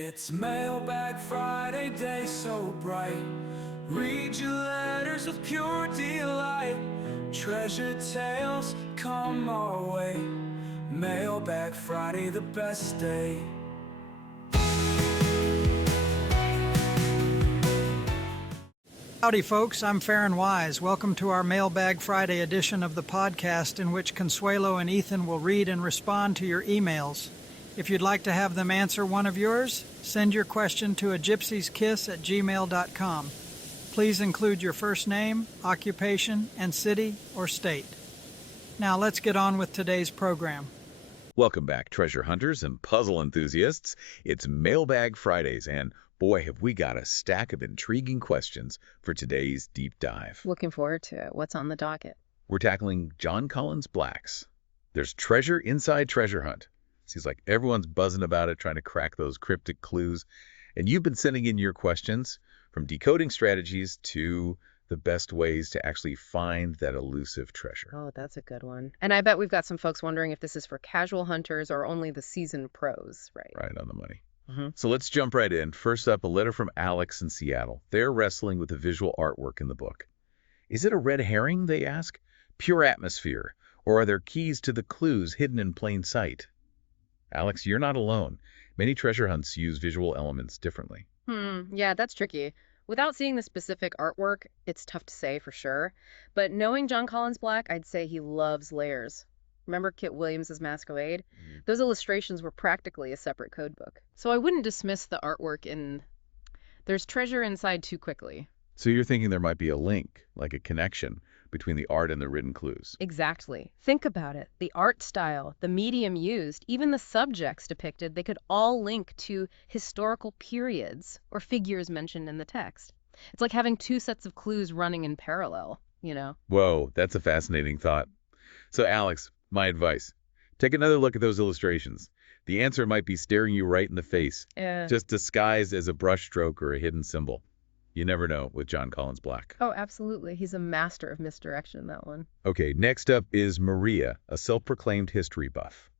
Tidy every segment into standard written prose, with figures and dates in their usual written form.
It's Mailbag Friday, day so bright. Read your letters with pure delight. Treasure tales come our way. Mailbag Friday, the best day. Howdy folks, I'm Farron Wise. Welcome to our Mailbag Friday edition of the podcast in which Consuelo and Ethan will read and respond to your emails. If you'd like to have them answer one of yours, send your question to agypsyskiss@gmail.com. Please include your first name, occupation, and city or state. Now let's get on with today's program. Welcome back, treasure hunters and puzzle enthusiasts. It's Mailbag Fridays, and boy, have we got a stack of intriguing questions for today's deep dive. Looking forward to it. What's on the docket? We're tackling John Collins Black's There's Treasure Inside Treasure Hunt. Seems like everyone's buzzing about it, trying to crack those cryptic clues. And you've been sending in your questions, from decoding strategies to the best ways to actually find that elusive treasure. Oh, that's a good one. And I bet we've got some folks wondering if this is for casual hunters or only the seasoned pros, right? Right on the money. So let's jump right in. First up, a letter from Alex in Seattle. They're wrestling with the visual artwork in the book. Is it a red herring, they ask? Pure atmosphere? Or are there keys to the clues hidden in plain sight? Alex, you're not alone. Many treasure hunts use visual elements differently. Yeah, that's tricky. Without seeing the specific artwork, it's tough to say for sure. But knowing John Collins Black, I'd say he loves layers. Remember Kit Williams' Masquerade? Those illustrations were practically a separate code book. So I wouldn't dismiss the artwork in There's Treasure Inside too quickly. So you're thinking there might be a link, like a connection, between the art and the written clues. Exactly. Think about it. The art style, the medium used, even the subjects depicted, they could all link to historical periods or figures mentioned in the text. It's like having two sets of clues running in parallel, you know? Whoa, that's a fascinating thought. So Alex, my advice, take another look at those illustrations. The answer might be staring you right in the face, just disguised as a brushstroke or a hidden symbol. You never know with John Collins Black. Oh, absolutely. He's a master of misdirection, that one. Okay, next up is Maria, a self-proclaimed history buff.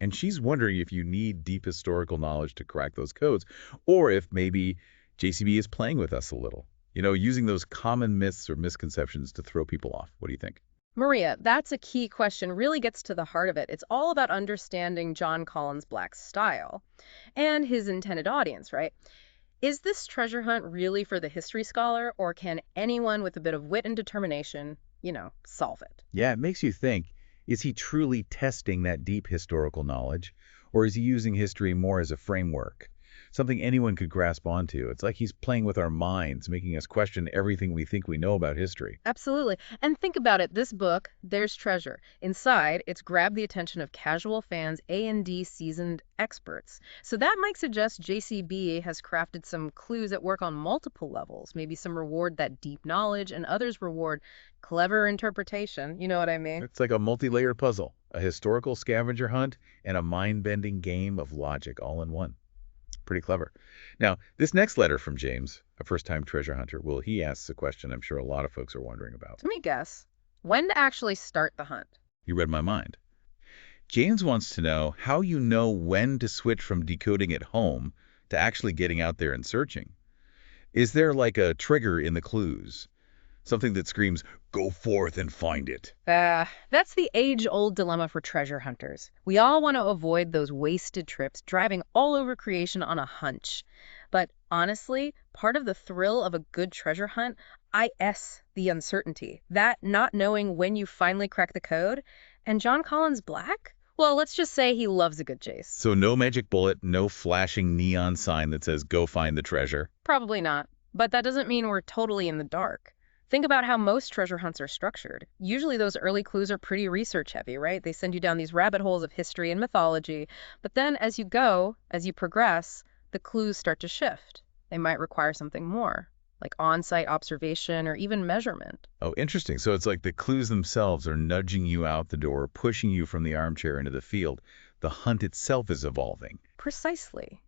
And she's wondering if you need deep historical knowledge to crack those codes, or if maybe JCB is playing with us a little. You know, using those common myths or misconceptions to throw people off. What do you think? Maria, that's a key question, really gets to the heart of it. It's all about understanding John Collins Black's style and his intended audience, right? Is this treasure hunt really for the history scholar, or can anyone with a bit of wit and determination, solve it? Yeah, it makes you think, is he truly testing that deep historical knowledge, or is he using history more as a framework? Something anyone could grasp onto. It's like he's playing with our minds, making us question everything we think we know about history. Absolutely. And think about it. This book, There's Treasure. Inside, it's grabbed the attention of casual fans, A&D seasoned experts. So that might suggest JCB has crafted some clues that work on multiple levels. Maybe some reward that deep knowledge and others reward clever interpretation. You know what I mean? It's like a multi-layered puzzle, a historical scavenger hunt, and a mind-bending game of logic all in one. Pretty clever. Now, this next letter from James, a first-time treasure hunter, he asks a question I'm sure a lot of folks are wondering about. Let me guess. When to actually start the hunt? You read my mind. James wants to know how you know when to switch from decoding at home to actually getting out there and searching. Is there like a trigger in the clues? Something that screams, go forth and find it. That's the age-old dilemma for treasure hunters. We all want to avoid those wasted trips, driving all over creation on a hunch. But honestly, part of the thrill of a good treasure hunt, the uncertainty. That not knowing when you finally crack the code. And John Collins Black? Well, let's just say he loves a good chase. So no magic bullet, no flashing neon sign that says, go find the treasure? Probably not. But that doesn't mean we're totally in the dark. Think about how most treasure hunts are structured. Usually those early clues are pretty research heavy, right? They send you down these rabbit holes of history and mythology. But then as you progress, the clues start to shift. They might require something more, like on-site observation or even measurement. Oh, interesting. So it's like the clues themselves are nudging you out the door, pushing you from the armchair into the field. The hunt itself is evolving. Precisely.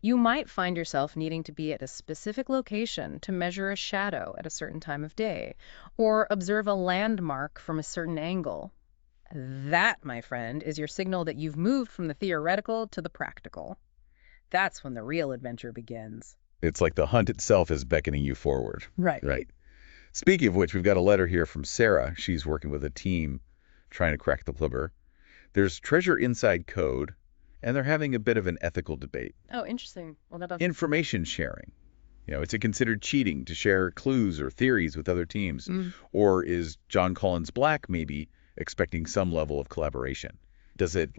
You might find yourself needing to be at a specific location to measure a shadow at a certain time of day, or observe a landmark from a certain angle. That, my friend, is your signal that you've moved from the theoretical to the practical. That's when the real adventure begins. It's like the hunt itself is beckoning you forward. Right. Right. Speaking of which, we've got a letter here from Sarah. She's working with a team trying to crack the blubber. There's treasure inside code, and they're having a bit of an ethical debate. Oh, interesting. Well, that does... Information sharing. Is it considered cheating to share clues or theories with other teams? Or is John Collins Black maybe expecting some level of collaboration? Does it,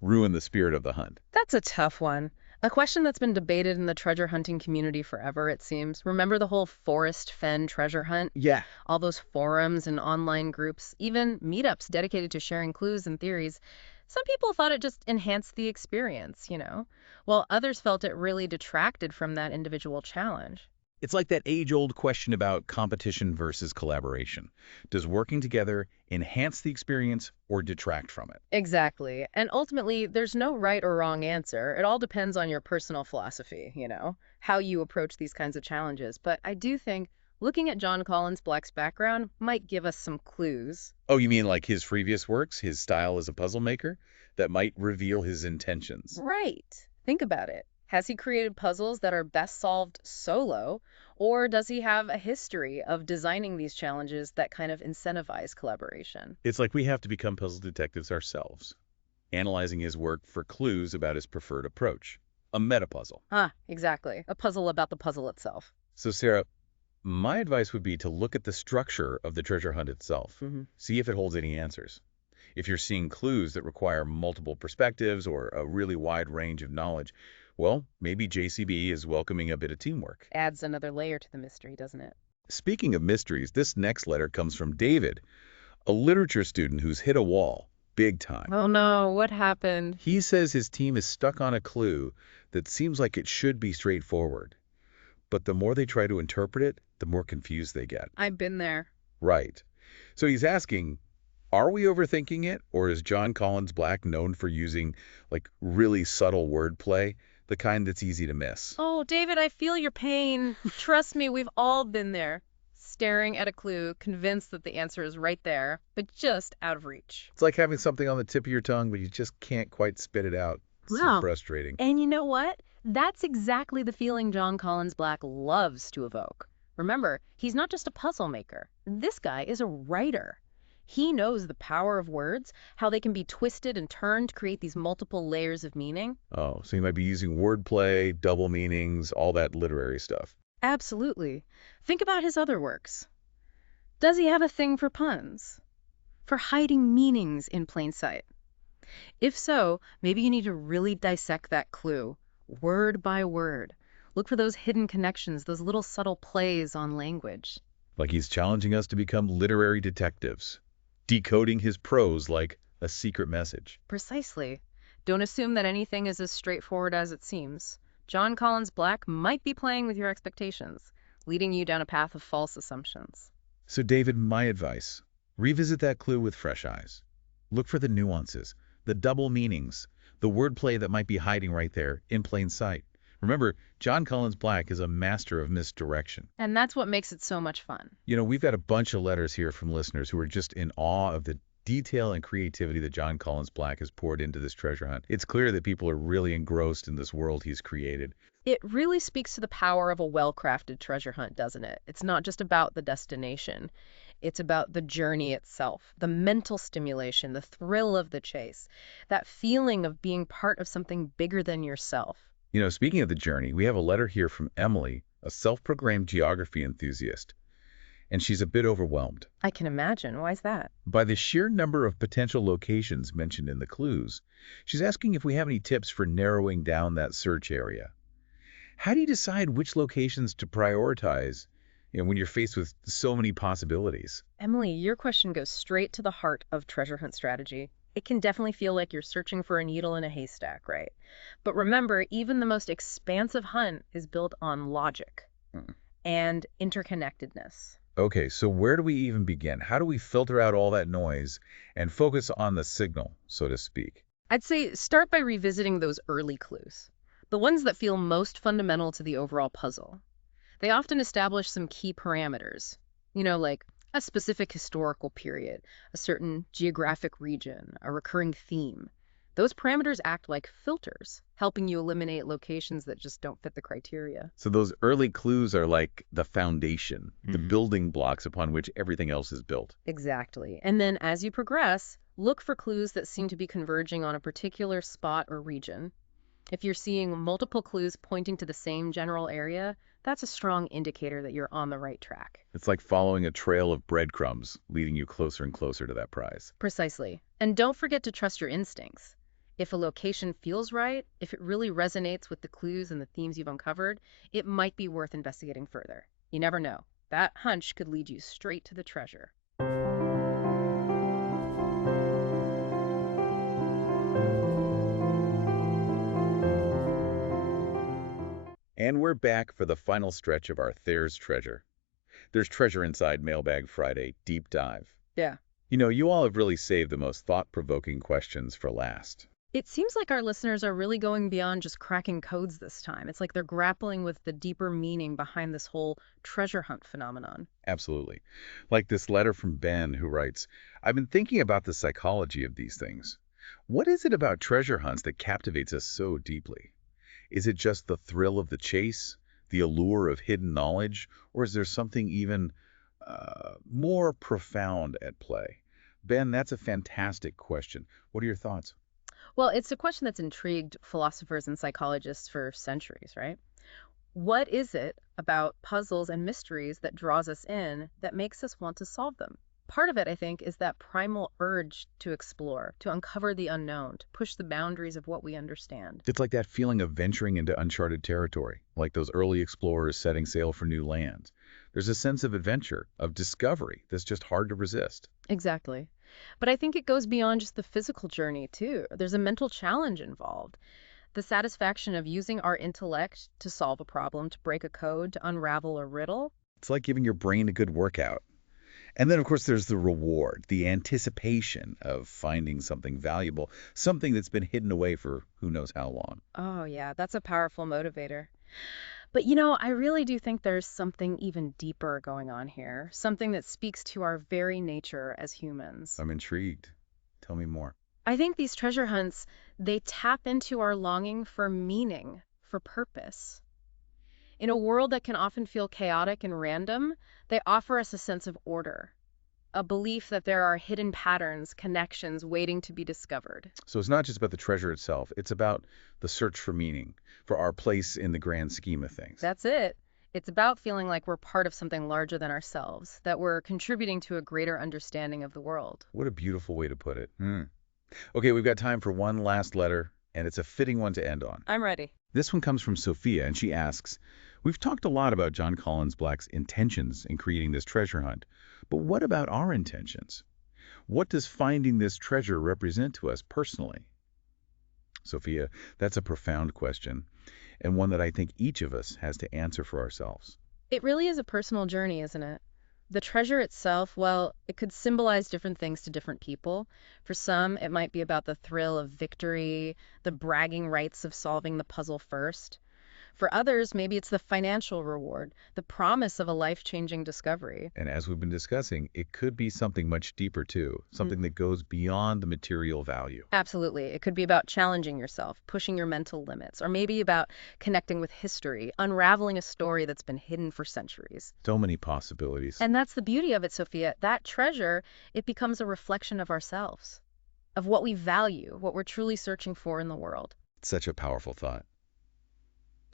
ruin the spirit of the hunt? That's a tough one. A question that's been debated in the treasure hunting community forever, it seems. Remember the whole Forest Fen treasure hunt? Yeah. All those forums and online groups, even meetups dedicated to sharing clues and theories. Some people thought it just enhanced the experience, while others felt it really detracted from that individual challenge. It's like that age-old question about competition versus collaboration. Does working together enhance the experience or detract from it? Exactly. And ultimately, there's no right or wrong answer. It all depends on your personal philosophy, how you approach these kinds of challenges. But I do think looking at John Collins Black's background might give us some clues. Oh, you mean like his previous works, his style as a puzzle maker, that might reveal his intentions? Right. Think about it. Has he created puzzles that are best solved solo, or does he have a history of designing these challenges that kind of incentivize collaboration? It's like we have to become puzzle detectives ourselves, analyzing his work for clues about his preferred approach. A meta-puzzle. Exactly. A puzzle about the puzzle itself. So, Sarah, my advice would be to look at the structure of the treasure hunt itself. See if it holds any answers. If you're seeing clues that require multiple perspectives or a really wide range of knowledge, well, maybe JCB is welcoming a bit of teamwork. Adds another layer to the mystery, doesn't it? Speaking of mysteries, this next letter comes from David, a literature student who's hit a wall, big time. Oh no, what happened? He says his team is stuck on a clue that seems like it should be straightforward. But the more they try to interpret it, the more confused they get. I've been there. Right. So he's asking, are we overthinking it, or is John Collins Black known for using, really subtle wordplay? The kind that's easy to miss. Oh, David, I feel your pain. Trust me, we've all been there. Staring at a clue, convinced that the answer is right there, but just out of reach. It's like having something on the tip of your tongue, but you just can't quite spit it out. It's so frustrating. And you know what? That's exactly the feeling John Collins Black loves to evoke. Remember, he's not just a puzzle maker. This guy is a writer. He knows the power of words, how they can be twisted and turned to create these multiple layers of meaning. Oh, so he might be using wordplay, double meanings, all that literary stuff. Absolutely. Think about his other works. Does he have a thing for puns? For hiding meanings in plain sight? If so, maybe you need to really dissect that clue, word by word. Look for those hidden connections, those little subtle plays on language. Like he's challenging us to become literary detectives, decoding his prose like a secret message. Precisely. Don't assume that anything is as straightforward as it seems. John Collins Black might be playing with your expectations, leading you down a path of false assumptions. So, David, my advice, revisit that clue with fresh eyes. Look for the nuances, the double meanings, the wordplay that might be hiding right there in plain sight. Remember, John Collins Black is a master of misdirection. And that's what makes it so much fun. We've got a bunch of letters here from listeners who are just in awe of the detail and creativity that John Collins Black has poured into this treasure hunt. It's clear that people are really engrossed in this world he's created. It really speaks to the power of a well-crafted treasure hunt, doesn't it? It's not just about the destination. It's about the journey itself, the mental stimulation, the thrill of the chase, that feeling of being part of something bigger than yourself. Speaking of the journey, we have a letter here from Emily, a self-proclaimed geography enthusiast, and she's a bit overwhelmed. I can imagine. Why's that? By the sheer number of potential locations mentioned in the clues. She's asking if we have any tips for narrowing down that search area. How do you decide which locations to prioritize, when you're faced with so many possibilities? Emily, your question goes straight to the heart of treasure hunt strategy. It can definitely feel like you're searching for a needle in a haystack, right? But remember, even the most expansive hunt is built on logic and interconnectedness. Okay, so where do we even begin? How do we filter out all that noise and focus on the signal, so to speak? I'd say start by revisiting those early clues, the ones that feel most fundamental to the overall puzzle. They often establish some key parameters, like a specific historical period, a certain geographic region, a recurring theme. Those parameters act like filters, helping you eliminate locations that just don't fit the criteria. So those early clues are like the foundation, the building blocks upon which everything else is built. Exactly. And then as you progress, look for clues that seem to be converging on a particular spot or region. If you're seeing multiple clues pointing to the same general area, that's a strong indicator that you're on the right track. It's like following a trail of breadcrumbs, leading you closer and closer to that prize. Precisely. And don't forget to trust your instincts. If a location feels right, if it really resonates with the clues and the themes you've uncovered, it might be worth investigating further. You never know. That hunch could lead you straight to the treasure. And we're back for the final stretch of our There's Treasure. There's treasure inside Mailbag Friday Deep Dive. Yeah. You know, you all have really saved the most thought-provoking questions for last. It seems like our listeners are really going beyond just cracking codes this time. It's like they're grappling with the deeper meaning behind this whole treasure hunt phenomenon. Absolutely. Like this letter from Ben who writes, I've been thinking about the psychology of these things. What is it about treasure hunts that captivates us so deeply? Is it just the thrill of the chase, the allure of hidden knowledge, or is there something even more profound at play? Ben, that's a fantastic question. What are your thoughts? Well, it's a question that's intrigued philosophers and psychologists for centuries, right? What is it about puzzles and mysteries that draws us in that makes us want to solve them? Part of it, I think, is that primal urge to explore, to uncover the unknown, to push the boundaries of what we understand. It's like that feeling of venturing into uncharted territory, like those early explorers setting sail for new lands. There's a sense of adventure, of discovery, that's just hard to resist. Exactly. But I think it goes beyond just the physical journey, too. There's a mental challenge involved. The satisfaction of using our intellect to solve a problem, to break a code, to unravel a riddle. It's like giving your brain a good workout. And then, of course, there's the reward, the anticipation of finding something valuable, something that's been hidden away for who knows how long. Oh, yeah, that's a powerful motivator. But I really do think there's something even deeper going on here, something that speaks to our very nature as humans. I'm intrigued. Tell me more. I think these treasure hunts, they tap into our longing for meaning, for purpose. In a world that can often feel chaotic and random, they offer us a sense of order, a belief that there are hidden patterns, connections waiting to be discovered. So it's not just about the treasure itself. It's about the search for meaning, for our place in the grand scheme of things. That's it. It's about feeling like we're part of something larger than ourselves, that we're contributing to a greater understanding of the world. What a beautiful way to put it. Okay, we've got time for one last letter, and it's a fitting one to end on. I'm ready. This one comes from Sophia, and she asks, we've talked a lot about John Collins Black's intentions in creating this treasure hunt, but what about our intentions? What does finding this treasure represent to us personally? Sophia, that's a profound question, and one that I think each of us has to answer for ourselves. It really is a personal journey, isn't it? The treasure itself, well, it could symbolize different things to different people. For some, it might be about the thrill of victory, the bragging rights of solving the puzzle first. For others, maybe it's the financial reward, the promise of a life-changing discovery. And as we've been discussing, it could be something much deeper too, something that goes beyond the material value. Absolutely. It could be about challenging yourself, pushing your mental limits, or maybe about connecting with history, unraveling a story that's been hidden for centuries. So many possibilities. And that's the beauty of it, Sophia. That treasure, it becomes a reflection of ourselves, of what we value, what we're truly searching for in the world. Such a powerful thought.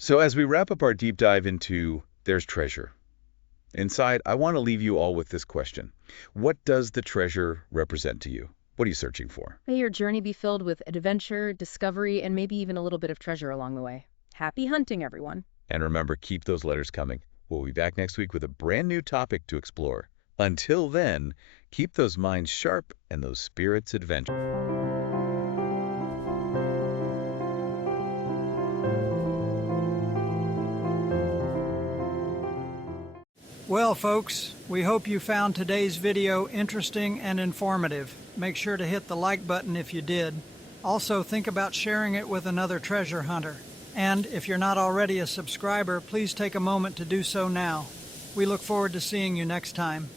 So as we wrap up our deep dive into There's Treasure, inside, I want to leave you all with this question. What does the treasure represent to you? What are you searching for? May your journey be filled with adventure, discovery, and maybe even a little bit of treasure along the way. Happy hunting, everyone. And remember, keep those letters coming. We'll be back next week with a brand new topic to explore. Until then, keep those minds sharp and those spirits adventurous. Well, folks, we hope you found today's video interesting and informative. Make sure to hit the like button if you did. Also, think about sharing it with another treasure hunter. And if you're not already a subscriber, please take a moment to do so now. We look forward to seeing you next time.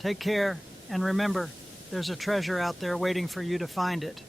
Take care, and remember, there's a treasure out there waiting for you to find it.